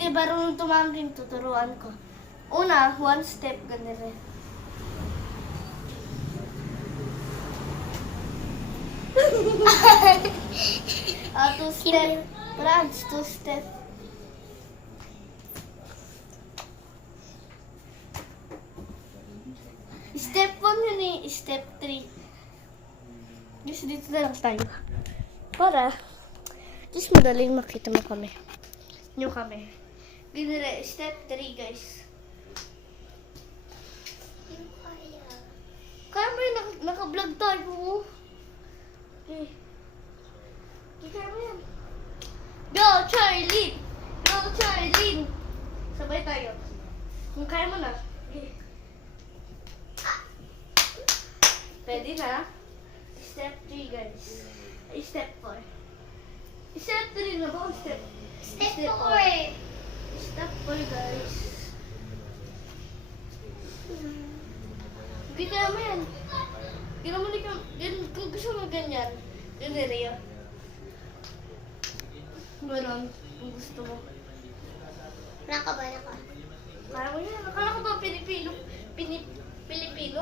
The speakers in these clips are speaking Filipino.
hindi marunong tumangin, tuturuan ko. Una, one step, ganun rin. Two step. Franz, two step. Step 1 yun eh, step 3. Guys, dito na lang tayo. Para, just madaling makita mo kami. Nyo kami. Ginire, step 3 guys. Kaya mo yun, naka-vlog tayo. Okay. Kaya mo yan. Go, Charlie! Go, Charlie! Sabay tayo. Kung kaya mo na. Okay. Pwede na. Step 3 guys. Step 4. Step 3 na ba? Step 4. Step 4 guys. Hindi kaya mo yan. Ginamuli ka. Kung gusto mo ganyan. Yun na rin. Ganon. Kung gusto mo. Naka ba? Kaya mo yan. Akala ko ba Pilipino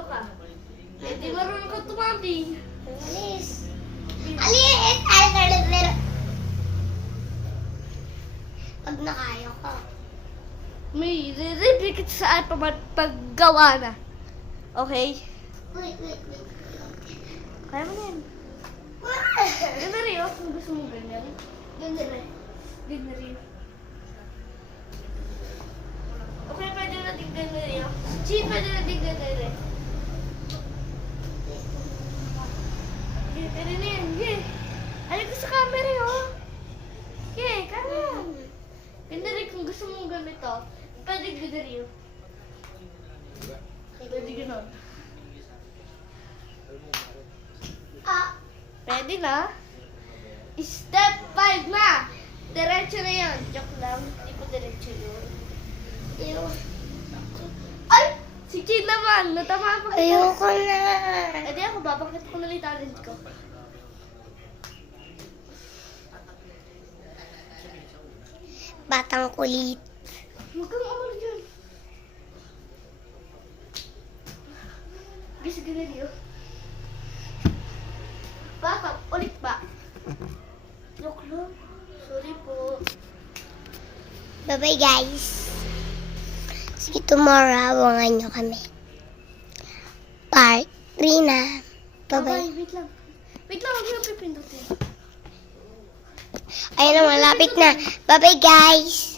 ka? Hindi marunong ka tumati. Alis. Alis! Alis! Pag nakaya ko. May re-repeat kita sa alphabet paggawa na. Okay? Wait. Kaya mo yan. Ganda rin oh. Kung gusto mo ganyan. Ganda rin. Okay, pwede na din ganda rin oh. Chi, pwede na din ganda rin. Pwede na yan. Alin ko sa camera oh. Kaya mo yan. Ganda rin kung gusto mong gamit oh. Pwede ganda rin oh. Pwede ganon. Pwede na. Step 5 na. Diretso na yan. Joke lang. Hindi po diretso yun. Ay! Si Chin naman. Natamaan pa kita. Ayoko na. Eh di ako, babakit ko na lang yung talent ko. Batang kulit. Huwag kang umalo dyan. Guys, ganun yun. Bata, ulit ba? Joke lang. Sorry po. Bye-bye guys. See you tomorrow. Abangan nyo kami. Part 3 na. Bye-bye. Wait lang. Wait lang, huwag mo pipindutin. Ayun na, malapit na. Bye-bye guys.